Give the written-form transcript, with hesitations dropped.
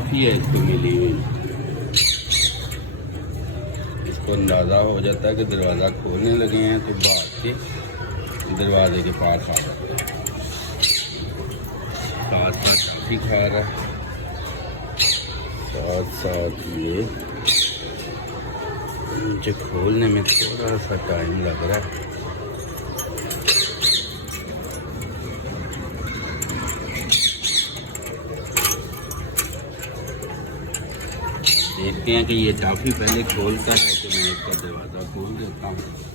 Toffee है इसको मिली हुई। इसको अंदाज़ा हो जाता है कि दरवाज़ा खोलने लगे हैं तो भाग के दरवाजे के पास आ जाता है। साथ साथ टॉफी खा रहा है, साथ साथ ये मुझे खोलने में थोड़ा सा टाइम लग रहा है। देखते हैं कि ये टॉफी पहले खोलता है तो मैं इसका दरवाज़ा खोल देता हूँ।